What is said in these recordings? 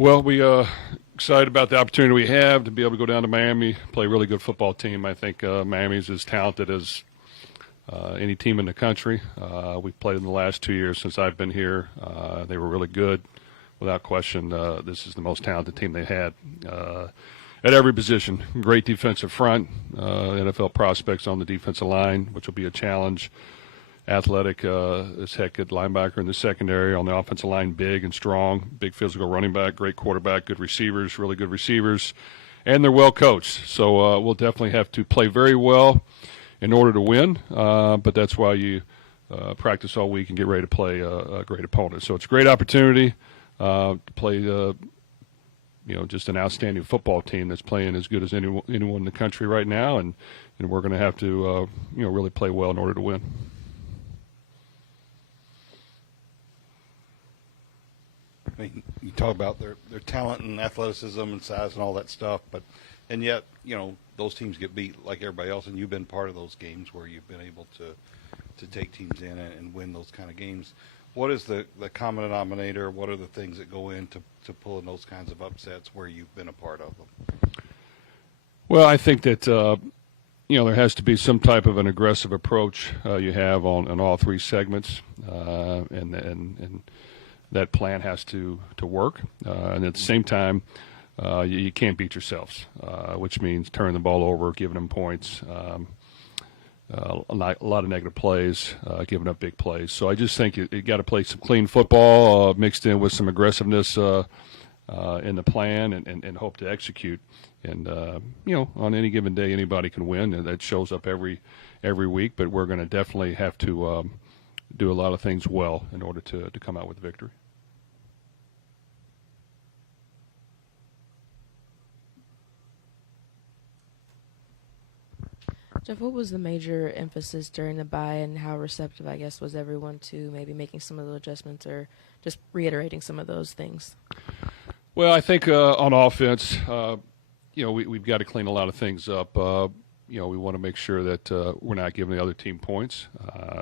Well, we excited about the opportunity we have to be able to go down to Miami, play a really good football team. I think Miami's as talented as any team in the country. We've played in the last 2 years since I've been here. They were really good. Without question, this is the most talented team they had at every position. Great defensive front, NFL prospects on the defensive line, which will be a challenge. Athletic as heck at linebacker in the secondary. On the offensive line, big and strong, big physical running back, great quarterback, good receivers, really good receivers, and they're well coached. So we'll definitely have to play very well in order to win, but that's why you practice all week and get ready to play a great opponent. So it's a great opportunity to play just an outstanding football team that's playing as good as anyone in the country right now, and we're going to have to really play well in order to win. I mean, you talk about their talent and athleticism and size and all that stuff, and yet, those teams get beat like everybody else, and you've been part of those games where you've been able to take teams in and win those kind of games. What is the common denominator? What are the things that go into pulling those kinds of upsets where you've been a part of them? Well, I think that there has to be some type of an aggressive approach you have on all three segments, and that plan has to work. And at the same time, you can't beat yourselves, which means turning the ball over, giving them points, a lot of negative plays, giving up big plays. So I just think you got to play some clean football mixed in with some aggressiveness in the plan and hope to execute. And, on any given day, anybody can win, and that shows up every week. But we're going to definitely have to do a lot of things well in order to come out with a victory. Jeff, what was the major emphasis during the bye, and how receptive, I guess, was everyone to maybe making some of the adjustments or just reiterating some of those things? Well, I think on offense, we've got to clean a lot of things up. We want to make sure that we're not giving the other team points.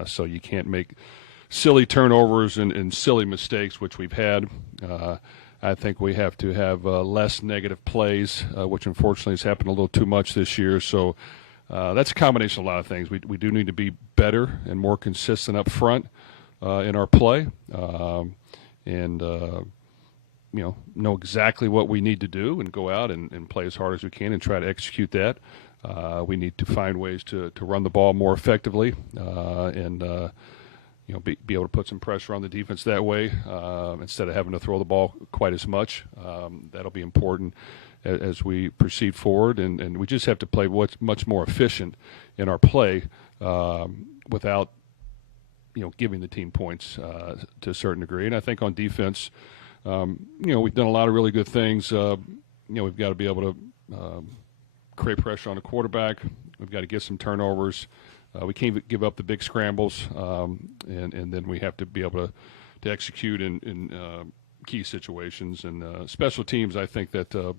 So you can't make silly turnovers and silly mistakes, which we've had. I think we have to have less negative plays, which unfortunately has happened a little too much this year. So that's a combination of a lot of things. We do need to be better and more consistent up front in our play, and know exactly what we need to do and go out and play as hard as we can and try to execute that. We need to find ways to run the ball more effectively and be able to put some pressure on the defense that way instead of having to throw the ball quite as much. That'll be important as we proceed forward, and we just have to play what's much more efficient in our play without giving the team points to a certain degree. And I think on defense, we've done a lot of really good things. We've got to be able to create pressure on the quarterback. We've got to get some turnovers. We can't give up the big scrambles, and then we have to be able to execute in key situations. And special teams, I think that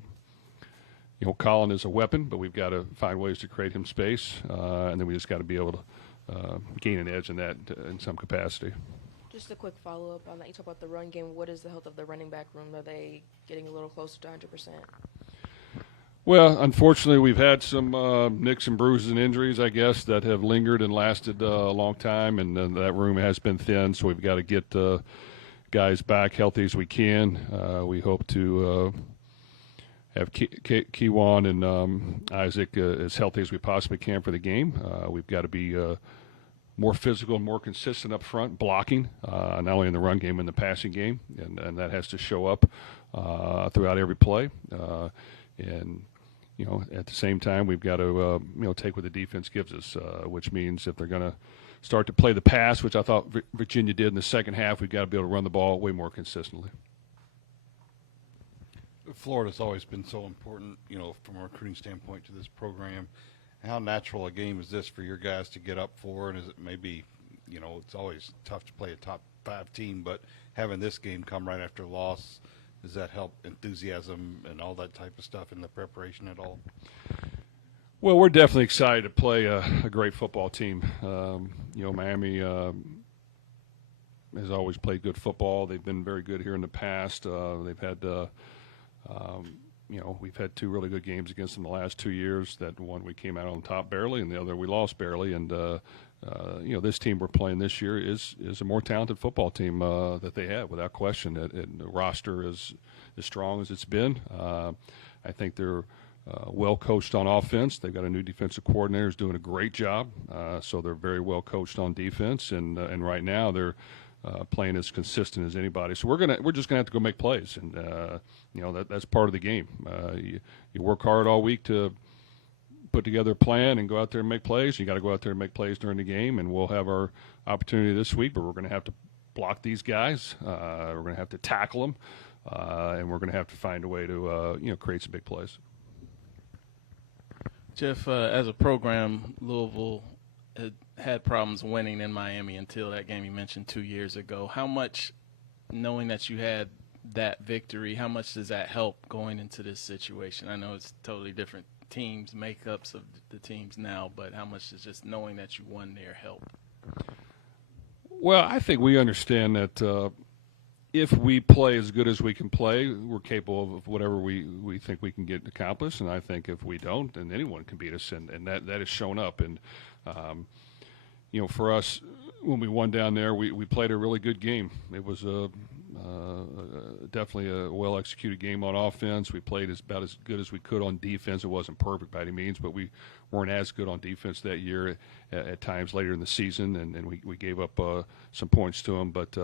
Colin is a weapon, but we've got to find ways to create him space, and then we just got to be able to gain an edge in that in some capacity. Just a quick follow-up on that. You talk about the run game. What is the health of the running back room? Are they getting a little closer to 100%? Well, unfortunately, we've had some nicks and bruises and injuries, I guess, that have lingered and lasted a long time, and that room has been thin, so we've got to get guys back healthy as we can. We hope to have Kiwan and Isaac as healthy as we possibly can for the game. We've got to be more physical and more consistent up front, blocking, not only in the run game, in the passing game, and that has to show up throughout every play. And at the same time, we've got to take what the defense gives us, which means if they're going to start to play the pass, which I thought Virginia did in the second half, we've got to be able to run the ball way more consistently. Florida's always been so important, from a recruiting standpoint to this program. How natural a game is this for your guys to get up for? And is it maybe, it's always tough to play a top 5 team, but having this game come right after a loss, does that help enthusiasm and all that type of stuff in the preparation at all? Well, we're definitely excited to play a great football team. Miami has always played good football. They've been very good here in the past. They've had We've had two really good games against them the last 2 years. That one we came out on top barely, and the other we lost barely. And this team we're playing this year is a more talented football team that they have, without question. And the roster is as strong as it's been. I think they're well coached on offense. They've got a new defensive coordinator who's doing a great job. So they're very well coached on defense, and right now they're playing as consistent as anybody. So we're just gonna have to go make plays, and that's part of the game. You work hard all week to put together a plan and go out there and make plays. You got to go out there and make plays during the game, and we'll have our opportunity this week. But we're going to have to block these guys. We're going to have to tackle them, and we're going to have to find a way to create some big plays. Jeff, as a program, Louisville had problems winning in Miami until that game you mentioned 2 years ago. How much, knowing that you had that victory, how much does that help going into this situation? I know it's totally different teams, makeups of the teams now, but how much does just knowing that you won there help? Well, I think we understand that if we play as good as we can play, we're capable of whatever we think we can get accomplished. And I think if we don't, then anyone can beat us, and that has shown up. And for us, when we won down there, we played a really good game. It was definitely a well-executed game on offense. We played about as good as we could on defense. It wasn't perfect by any means, but we weren't as good on defense that year at times later in the season, and we gave up some points to them. But,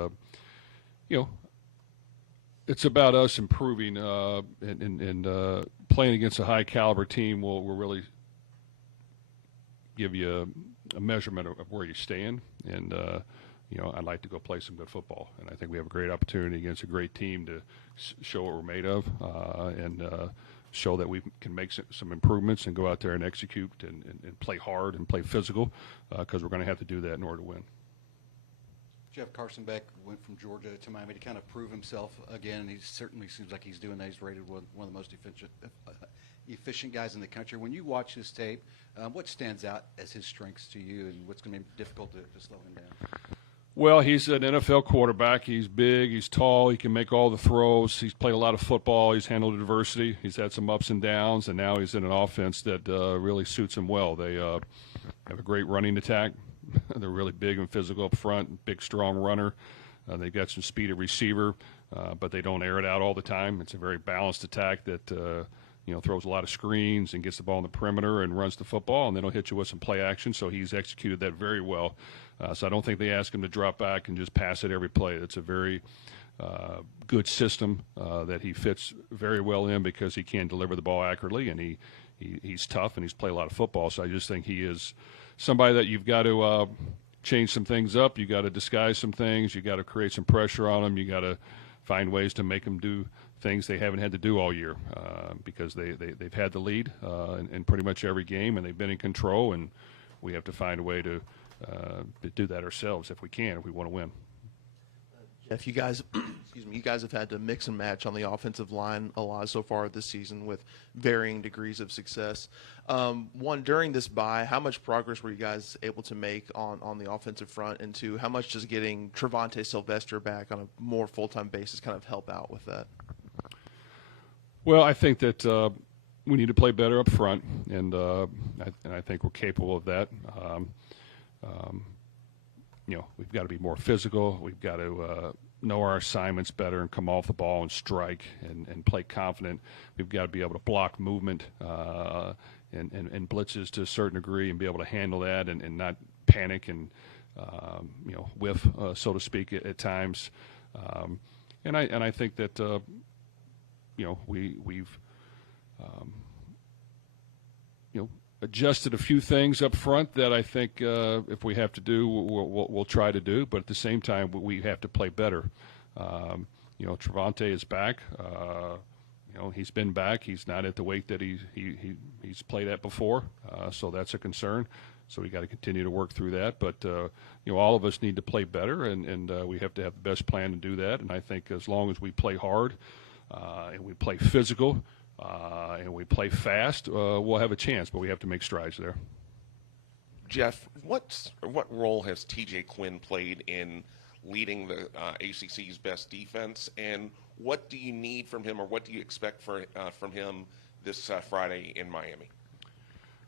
it's about us improving, and playing against a high-caliber team will really give you a measurement of where you stand. And, I'd like to go play some good football. And I think we have a great opportunity against a great team to show what we're made of, and show that we can make some improvements and go out there and execute and play hard and play physical, because we're going to have to do that in order to win. Jeff, Carson Beck went from Georgia to Miami to kind of prove himself again, and he certainly seems like he's doing that. He's rated one of the most efficient guys in the country. When you watch his tape, what stands out as his strengths to you, and what's going to be difficult to slow him down? Well, he's an NFL quarterback. He's big, he's tall, he can make all the throws. He's played a lot of football. He's handled adversity. He's had some ups and downs, and now he's in an offense that really suits him well. They have a great running attack. They're really big and physical up front, big, strong runner. They've got some speed at receiver, but they don't air it out all the time. It's a very balanced attack that throws a lot of screens and gets the ball on the perimeter and runs the football, and then he'll hit you with some play action. So he's executed that very well. So I don't think they ask him to drop back and just pass it every play. It's a very good system that he fits very well in, because he can deliver the ball accurately, and he's tough, and he's played a lot of football. So I just think he is somebody that you've got to change some things up. You got to disguise some things. You got to create some pressure on them. You got to find ways to make them do things they haven't had to do all year, because they've had the lead in pretty much every game, and they've been in control, and we have to find a way to do that ourselves if we want to win. Jeff, you guys have had to mix and match on the offensive line a lot so far this season with varying degrees of success. During this bye, how much progress were you guys able to make on the offensive front? And two, how much does getting Trevante Sylvester back on a more full-time basis kind of help out with that? Well, I think that we need to play better up front, and I think we're capable of that. We've got to be more physical. We've got to know our assignments better and come off the ball and strike and play confident. We've got to be able to block movement and blitzes to a certain degree, and be able to handle that and not panic and whiff, so to speak, at times. And I think that we've adjusted a few things up front that I think if we have to do, we'll try to do. But at the same time, we have to play better. Trevante is back. He's been back. He's not at the weight that he's played at before, so that's a concern. So we got to continue to work through that. But all of us need to play better, and we have to have the best plan to do that. And I think as long as we play hard and we play physical, and we play fast, we'll have a chance, but we have to make strides there. Jeff, what role has TJ Quinn played in leading the ACC's best defense. And what do you need from him, or what do you expect from him this Friday in Miami?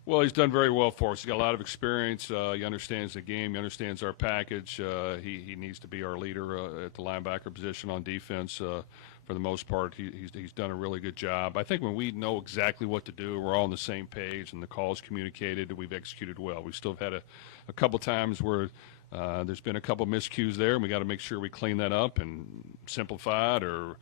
Well, he's done very well for us. He's got a lot of experience. He understands the game. He understands our package. He needs to be our leader at the linebacker position on defense. For the most part, he's done a really good job. I think when we know exactly what to do, we're all on the same page, and the call's communicated, we've executed well. We still have had a couple times where there's been a couple miscues there, and we got to make sure we clean that up and simplify it, or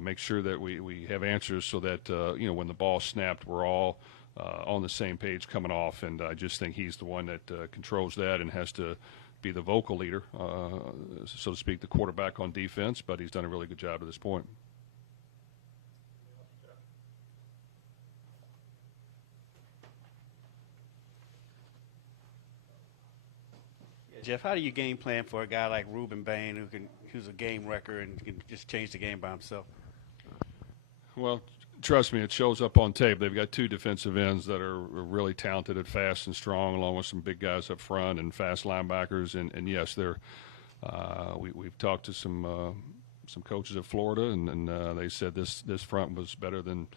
make sure that we have answers so that when the ball's snapped, we're all on the same page coming off. And I just think he's the one that controls that and has to be the vocal leader, so to speak, the quarterback on defense. But he's done a really good job at this point. Jeff, how do you game plan for a guy like Ruben Bain, who's a game wrecker and can just change the game by himself? Well, trust me, it shows up on tape. They've got two defensive ends that are really talented and fast and strong, along with some big guys up front and fast linebackers. And yes, they're we've talked to some coaches at Florida, and they said this front was better than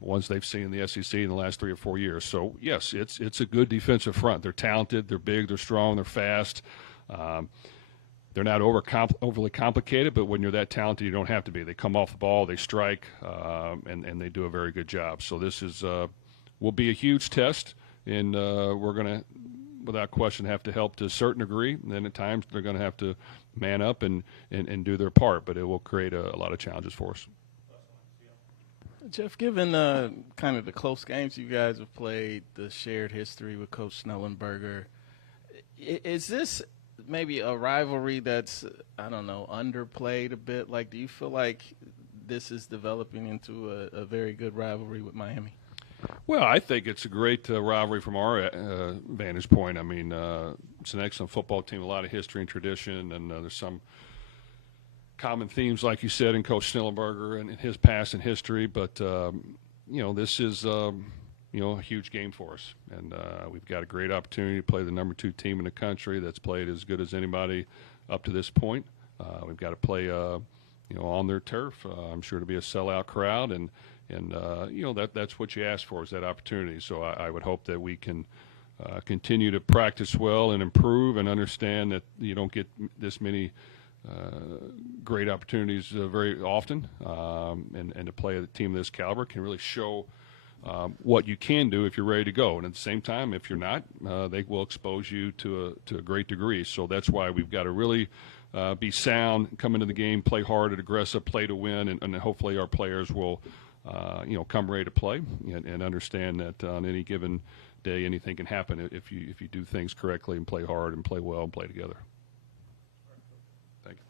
ones they've seen in the SEC in the last 3 or 4 years. So yes, it's a good defensive front. They're talented, they're big, they're strong, they're fast. They're not overly complicated, but when you're that talented, you don't have to be. They come off the ball, they strike, and they do a very good job. So this will be a huge test, and we're going to, without question, have to help to a certain degree. And then at times they're going to have to man up and do their part, but it will create a lot of challenges for us. Jeff, given kind of the close games you guys have played, the shared history with Coach Snellenberger, is this maybe a rivalry that's, I don't know, underplayed a bit? Like, do you feel like this is developing into a very good rivalry with Miami? Well, I think it's a great rivalry from our vantage point. I mean, it's an excellent football team, a lot of history and tradition, and there's some common themes, like you said, in Coach Snellenberger and in his past and history. But, this is a huge game for us. And we've got a great opportunity to play the number 2 team in the country that's played as good as anybody up to this point. We've got to play, on their turf. I'm sure to be a sellout crowd. And that's what you ask for, is that opportunity. So I would hope that we can continue to practice well and improve, and understand that you don't get this many great opportunities very often, and to play a team of this caliber can really show what you can do if you're ready to go. And at the same time, if you're not, they will expose you to a great degree. So that's why we've got to really be sound, come into the game, play hard and aggressive, play to win, and hopefully our players will come ready to play and understand that on any given day anything can happen if you do things correctly and play hard and play well and play together. Thank you.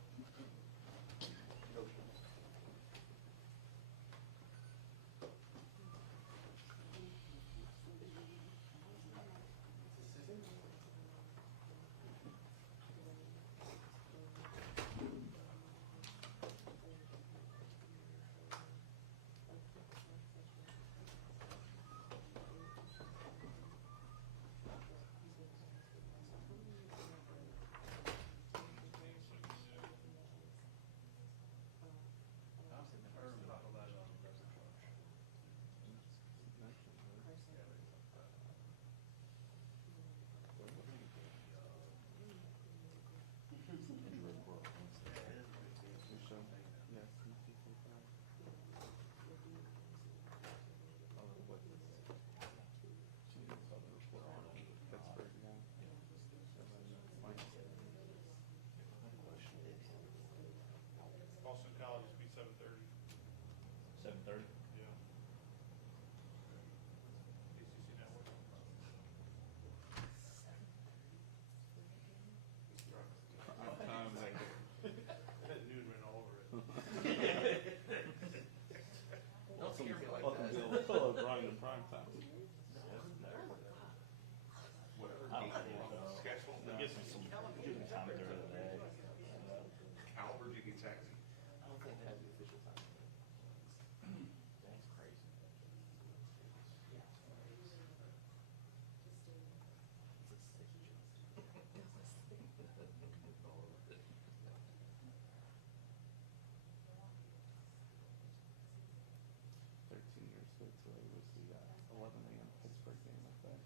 State today was the 11 a.m. Pittsburgh game, I think.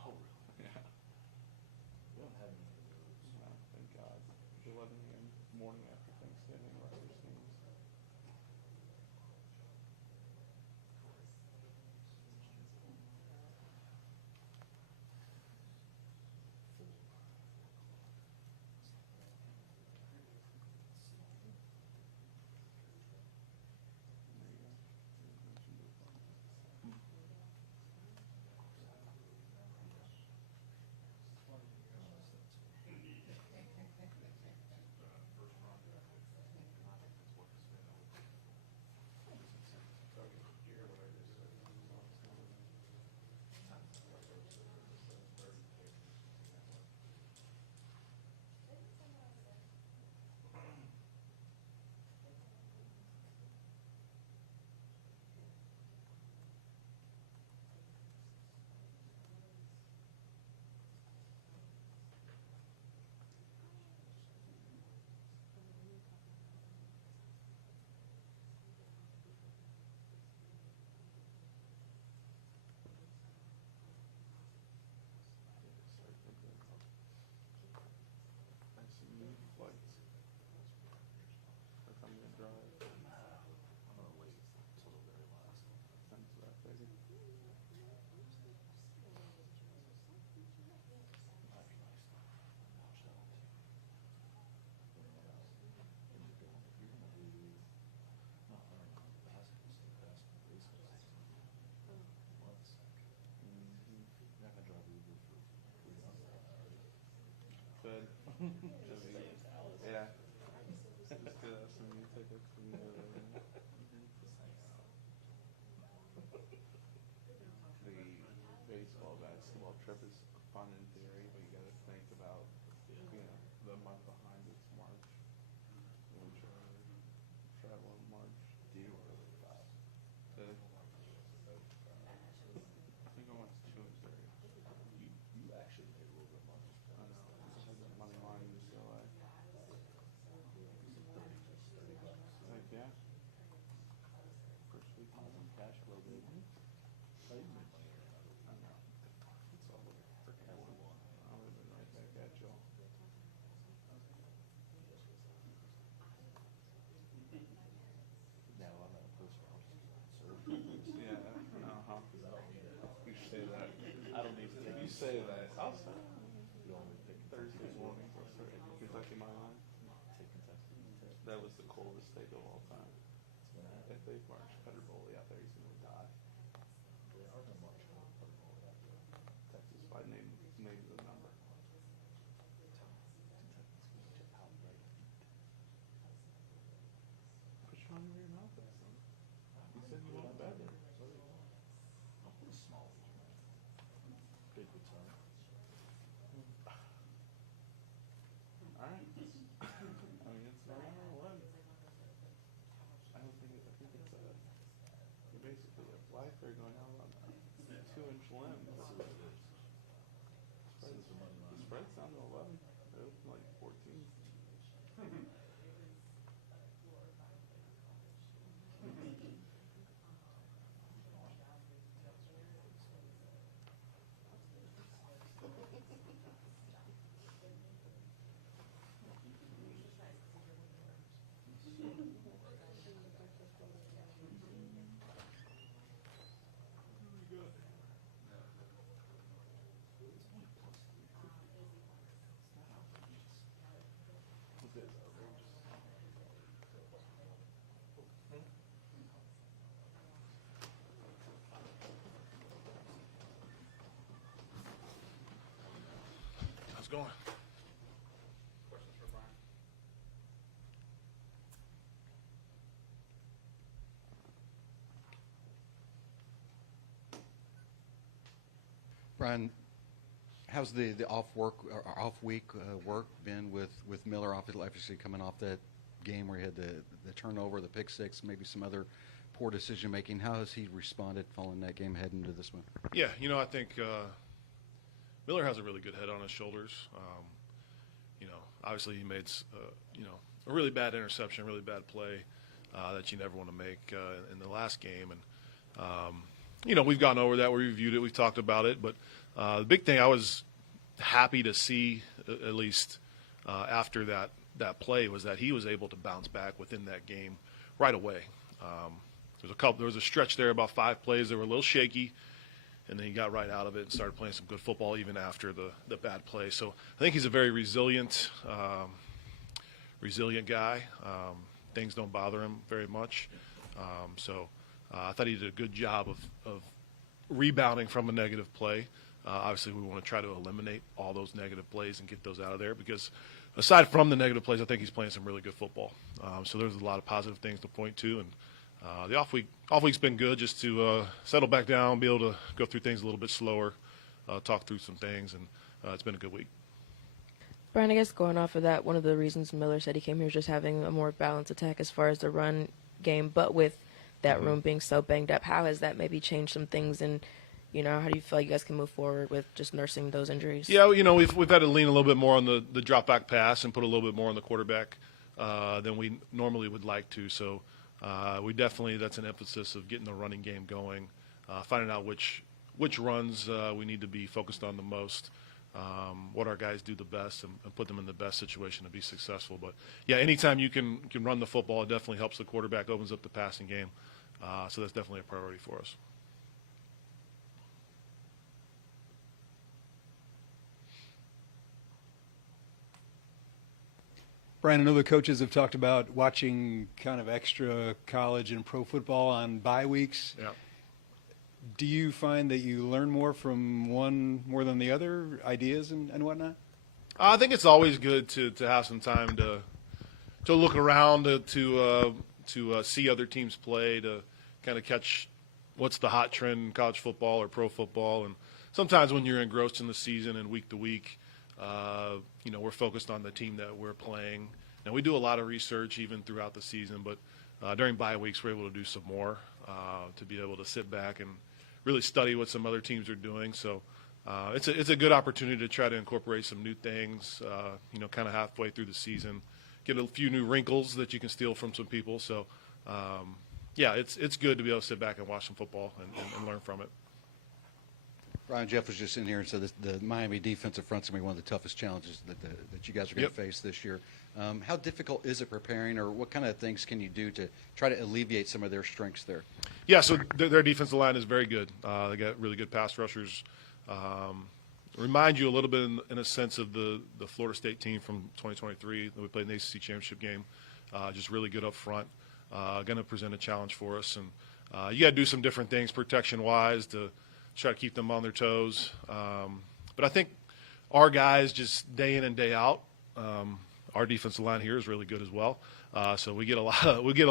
Oh, really? Yeah. We don't have any of those. No, thank God. The 11 a.m. morning after Thanksgiving Rutgers games. Good. Yeah. Just get us some new tickets for the baseball basketball trip is fun in theory, but you got to think about the month behind it's March. Travel in March. Do you really fast? I think I went to 2 and 3. You actually made a little bit of money. I know. I had that money line in UCLA. Like, yeah. First week I was in cash flow, baby. How you make money right now? I know. It's all over for Kevin. I would have been right back at y'all. Now I'm at a post office. Yeah. Uh-huh. You say that. I don't need to take You say that. I'll say You only pick Thursday mornings. I'll start Kentucky my line. take Kentucky. That was the coldest take of all time. If they march Cutter Bowley out there, he's going to die. They are going to march on Texas, if I name the number. Kentucky's going to outright beat. Put your money where your mouth is. You said you want better. I'll put a small wager. Big return. All right. I mean, it's not one. I don't think I think it's you're basically a fly fair going out on a 2-inch limb. The spread's down to 11. It opened like 14. How's it going? Questions for Brian? Brian, how's the off week work been with Miller? Obviously coming off that game where he had the turnover, the pick six, maybe some other poor decision making. How has he responded following that game heading into this one? Yeah, I think Miller has a really good head on his shoulders. Obviously he made a really bad interception, really bad play that you never want to make in the last game, and We've gone over that. We reviewed it. We've talked about it. But the big thing I was happy to see, at least after that play, was that he was able to bounce back within that game right away. There was a stretch there, about 5 plays that were a little shaky, and then he got right out of it and started playing some good football even after the bad play. So I think he's a very resilient guy. Things don't bother him very much. I thought he did a good job of rebounding from a negative play. Obviously, we want to try to eliminate all those negative plays and get those out of there because aside from the negative plays, I think he's playing some really good football. So there's a lot of positive things to point to. And the off week's been good just to settle back down, be able to go through things a little bit slower, talk through some things, and it's been a good week. Brian, I guess going off of that, one of the reasons Miller said he came here is just having a more balanced attack as far as the run game, but with that room being so banged up, how has that maybe changed some things, and how do you feel like you guys can move forward with just nursing those injuries? Yeah, we've had to lean a little bit more on the drop back pass and put a little bit more on the quarterback than we normally would like to. So we definitely, that's an emphasis of getting the running game going, finding out which runs we need to be focused on the most, what our guys do the best, and put them in the best situation to be successful. But yeah, anytime you can run the football, it definitely helps the quarterback, opens up the passing game. So that's definitely a priority for us. Brian, I know the coaches have talked about watching kind of extra college and pro football on bye weeks. Yeah. Do you find that you learn more from one more than the other, ideas and whatnot? I think it's always good to have some time to look around, to see other teams play, to kind of catch what's the hot trend in college football or pro football. And sometimes when you're engrossed in the season and week to week, we're focused on the team that we're playing. And we do a lot of research even throughout the season, but during bye weeks we're able to do some more, to be able to sit back and really study what some other teams are doing. So it's a good opportunity to try to incorporate some new things, kind of halfway through the season, get a few new wrinkles that you can steal from some people. So, it's good to be able to sit back and watch some football and learn from it. Brian, Jeff was just in here and said the Miami defensive front's going to be one of the toughest challenges that you guys are going to face this year. How difficult is it preparing, or what kind of things can you do to try to alleviate some of their strengths there? Yeah, so their defensive line is very good. They got really good pass rushers. Remind you a little bit in a sense of the Florida State team from 2023 that we played in the ACC championship game. Just really good up front. Going to present a challenge for us. And you got to do some different things protection-wise to try to keep them on their toes. But I think our guys just day in and day out, our defensive line here is really good as well. So we get a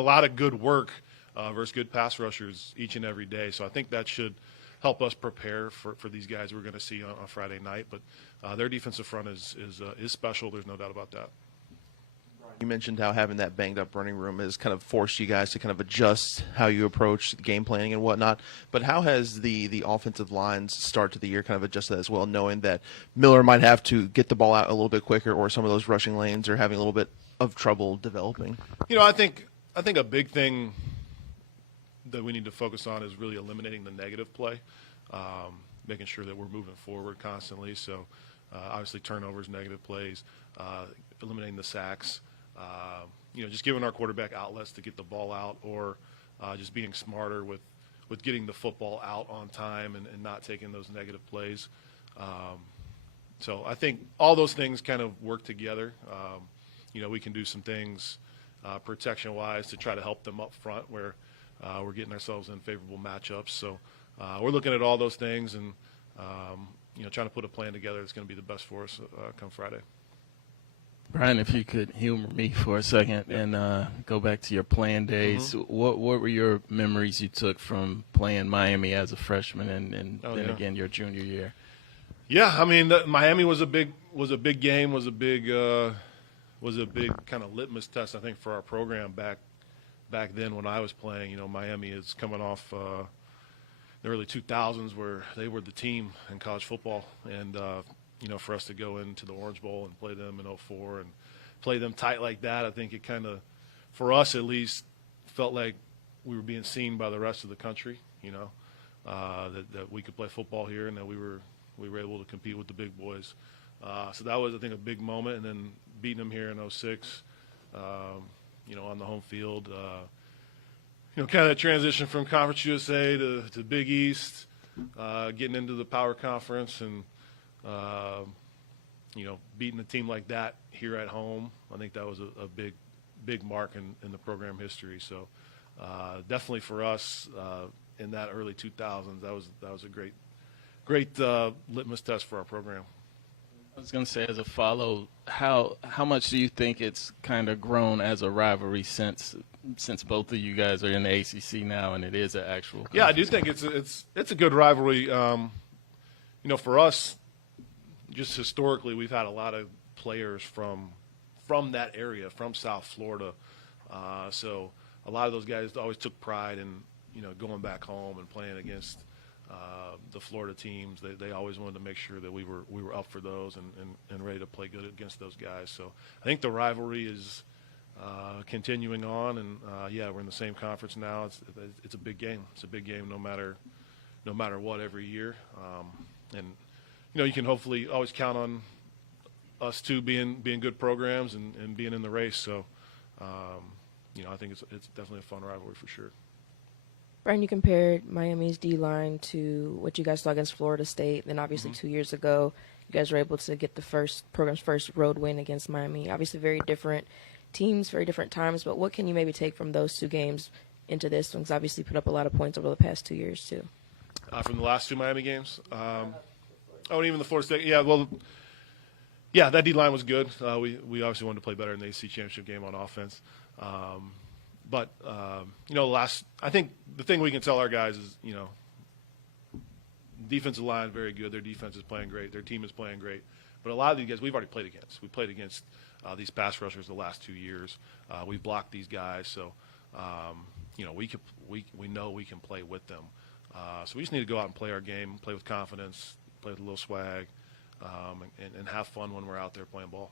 lot of good work versus good pass rushers each and every day. So I think that should help us prepare for these guys we're going to see on Friday night. But their defensive front is special. There's no doubt about that. You mentioned how having that banged-up running room has kind of forced you guys to kind of adjust how you approach game planning and whatnot. But how has the offensive line's start to the year kind of adjusted that as well, knowing that Miller might have to get the ball out a little bit quicker, or some of those rushing lanes are having a little bit of trouble developing? I think a big thing that we need to focus on is really eliminating the negative play, making sure that we're moving forward constantly. So obviously turnovers, negative plays, eliminating the sacks. Just giving our quarterback outlets to get the ball out, or just being smarter with getting the football out on time and not taking those negative plays. So I think all those things kind of work together. We can do some things protection-wise to try to help them up front where we're getting ourselves in favorable matchups. So we're looking at all those things and, trying to put a plan together that's going to be the best for us come Friday. Brian, if you could humor me for a second and go back to your playing days, what were your memories you took from playing Miami as a freshman and then again your junior year? Yeah, I mean, Miami was a big game, was a big kind of litmus test, I think, for our program back then when I was playing. Miami is coming off the early 2000s where they were the team in college football, and for us to go into the Orange Bowl and play them in 2004 and play them tight like that, I think it kind of, for us at least, felt like we were being seen by the rest of the country, you know, that we could play football here and that we were able to compete with the big boys. So that was, I think, a big moment. And then beating them here in 06, you know, on the home field, you know, kind of that transition from Conference USA to Big East, getting into the Power Conference and, you know, beating a team like that here at home. I think that was a big mark in the program history. So definitely for us in that early 2000s, that was a great litmus test for our program. I was going to say, as a follow, how much do you think it's kind of grown as a rivalry since both of you guys are in the ACC now and it is an actual conference? Yeah, I do think it's a good rivalry. You know, for us, just historically, we've had a lot of players from that area, from South Florida. So a lot of those guys always took pride in, you know, going back home and playing against the Florida teams. They always wanted to make sure that we were up for those and ready to play good against those guys. So I think the rivalry is continuing on, and yeah, we're in the same conference now. It's a big game. It's a big game no matter what every year. And you know, you can hopefully always count on us two being good programs and being in the race. So you know, I think it's definitely a fun rivalry for sure. Brian, you compared Miami's D-line to what you guys saw against Florida State. Then obviously 2 years ago, you guys were able to get the program's first road win against Miami. Obviously very different teams, very different times. But what can you maybe take from those two games into this one? Because obviously put up a lot of points over the past 2 years too. From the last two Miami games? And even the Florida State. Yeah, well, yeah, that D-line was good. We obviously wanted to play better in the ACC championship game on offense. But, you know, I think the thing we can tell our guys is, you know, defensive line, very good. Their defense is playing great. Their team is playing great. But a lot of these guys we've already played against. We played against these pass rushers the last 2 years. We blocked these guys. So, you know, we know we can play with them. So we just need to go out and play our game, play with confidence, play with a little swag, and have fun when we're out there playing ball.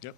Yep.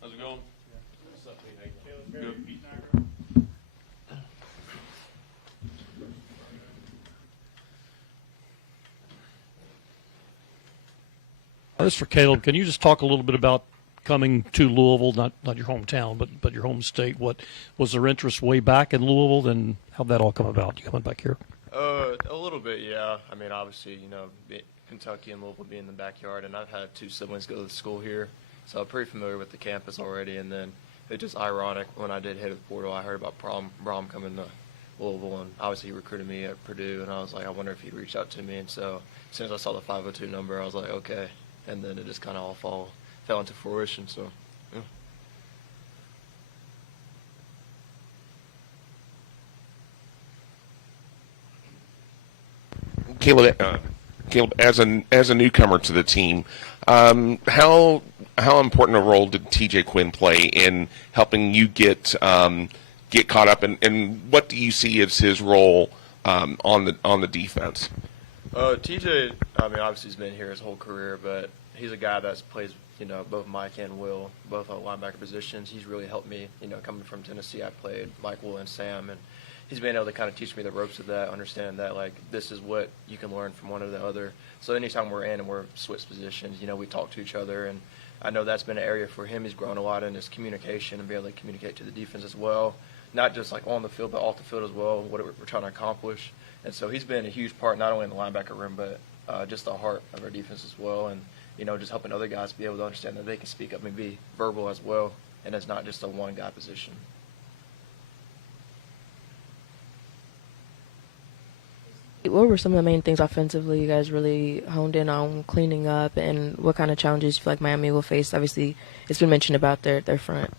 How's it going? Good. This is for Caleb. Can you just talk a little bit about coming to Louisville, not your hometown, but your home state? What was their interest way back in Louisville, then how'd that all come about? You coming back here? A little bit, yeah. I mean, obviously, you know, Kentucky and Louisville being in the backyard, and I've had two siblings go to school here, so I'm pretty familiar with the campus already. And then it's just ironic when I did hit the portal, I heard about Brohm coming to Louisville, and obviously he recruited me at Purdue, and I was like, I wonder if he'd reach out to me. And so as soon as I saw the 502 number, I was like, okay. And then it just kind of all fell into fruition. So, yeah. Caleb, as a newcomer to the team, how important a role did TJ Quinn play in helping you get caught up, and what do you see as his role on the defense? TJ, I mean, obviously he's been here his whole career, but he's a guy that plays, both Mike and Will, both linebacker positions. He's really helped me, coming from Tennessee. I played Mike, Will, and Sam, and he's been able to kind of teach me the ropes of that, understand that, like, this is what you can learn from one or the other. So anytime we're in and we're switched positions, we talk to each other, and I know that's been an area for him. He's grown a lot in his communication and be able to communicate to the defense as well, not just like on the field, but off the field as well, what we're trying to accomplish. And so he's been a huge part, not only in the linebacker room, but just the heart of our defense as well. And, just helping other guys be able to understand that they can speak up and be verbal as well, and it's not just a one-guy position. What were some of the main things offensively you guys really honed in on cleaning up, and what kind of challenges you feel like Miami will face? Obviously, it's been mentioned about their front.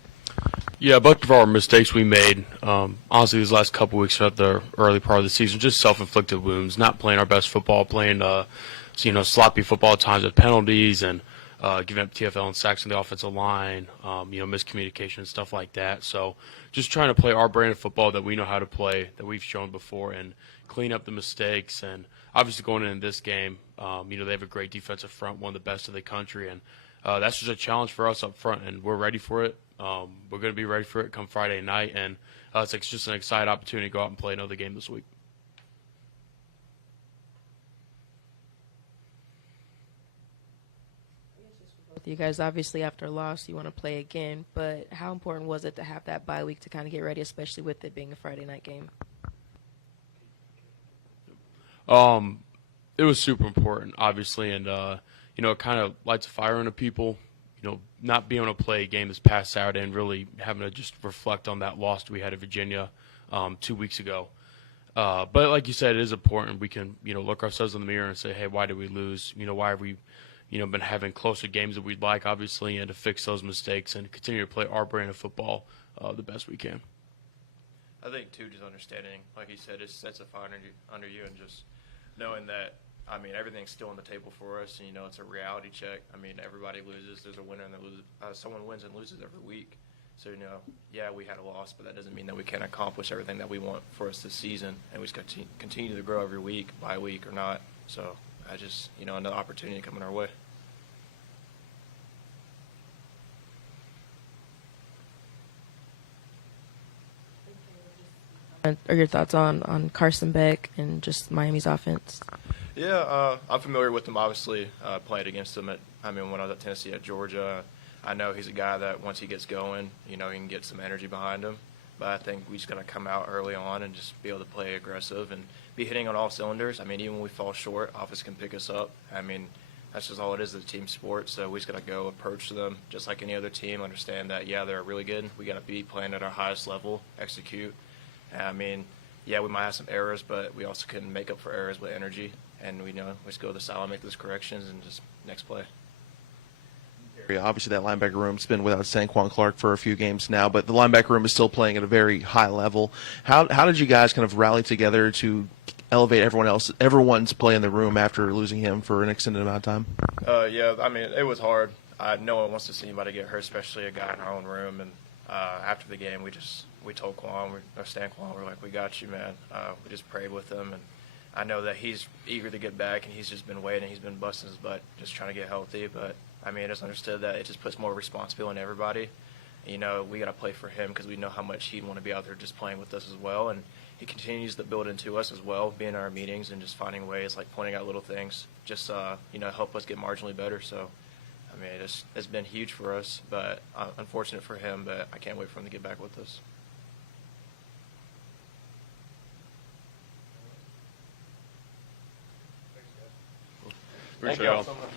Yeah, a bunch of our mistakes we made, honestly, these last couple weeks throughout the early part of the season, just self-inflicted wounds, not playing our best football, playing, sloppy football at times with penalties and giving up TFL and sacks on the offensive line, miscommunication and stuff like that. So just trying to play our brand of football that we know how to play, that we've shown before, and clean up the mistakes. And obviously going into this game, they have a great defensive front, one of the best in the country, and that's just a challenge for us up front, and we're ready for it. We're going to be ready for it come Friday night, and it's just an exciting opportunity to go out and play another game this week. You guys, obviously, after a loss, you want to play again, but how important was it to have that bye week to kind of get ready, especially with it being a Friday night game? It was super important, obviously, and it kind of lights a fire into people. Not being able to play a game this past Saturday and really having to just reflect on that loss we had at Virginia 2 weeks ago. But like you said, it is important. We can, look ourselves in the mirror and say, hey, why did we lose? Why have we, been having closer games than we'd like, obviously, and to fix those mistakes and continue to play our brand of football the best we can. I think, too, just understanding, like you said, it sets a fire under you, and just knowing that, everything's still on the table for us, and, it's a reality check. Everybody loses. There's a winner and someone wins and loses every week. So, yeah, we had a loss, but that doesn't mean that we can't accomplish everything that we want for us this season, and we just continue to grow every week, by week or not. So I just, another opportunity coming our way. Or your thoughts on Carson Beck and just Miami's offense? Yeah, I'm familiar with him, obviously. Played against him when I was at Tennessee, at Georgia. I know he's a guy that once he gets going, he can get some energy behind him. But I think we just got to come out early on and just be able to play aggressive and be hitting on all cylinders. Even when we fall short, offense can pick us up. That's just all it is, the team sport. So we just got to go approach them just like any other team, understand that, yeah, they're really good. We got to be playing at our highest level, execute. Yeah, we might have some errors, but we also can make up for errors with energy. And we just go to the sideline, make those corrections, and just next play. Obviously, that linebacker room's been without Saquon Clark for a few games now, but the linebacker room is still playing at a very high level. How did you guys kind of rally together to elevate everyone's play in the room after losing him for an extended amount of time? Yeah, it was hard. No one wants to see anybody get hurt, especially a guy in our own room. And after the game, we told Stan Quan, we're like, we got you, man. We just prayed with him, and I know that he's eager to get back, and he's just been waiting. He's been busting his butt, just trying to get healthy. But I just understood that it just puts more responsibility on everybody. We got to play for him because we know how much he'd want to be out there just playing with us as well. And he continues to build into us as well, being in our meetings and just finding ways, like pointing out little things, just help us get marginally better. So, it's been huge for us, but unfortunate for him. But I can't wait for him to get back with us. Appreciate Thank you all it. so much.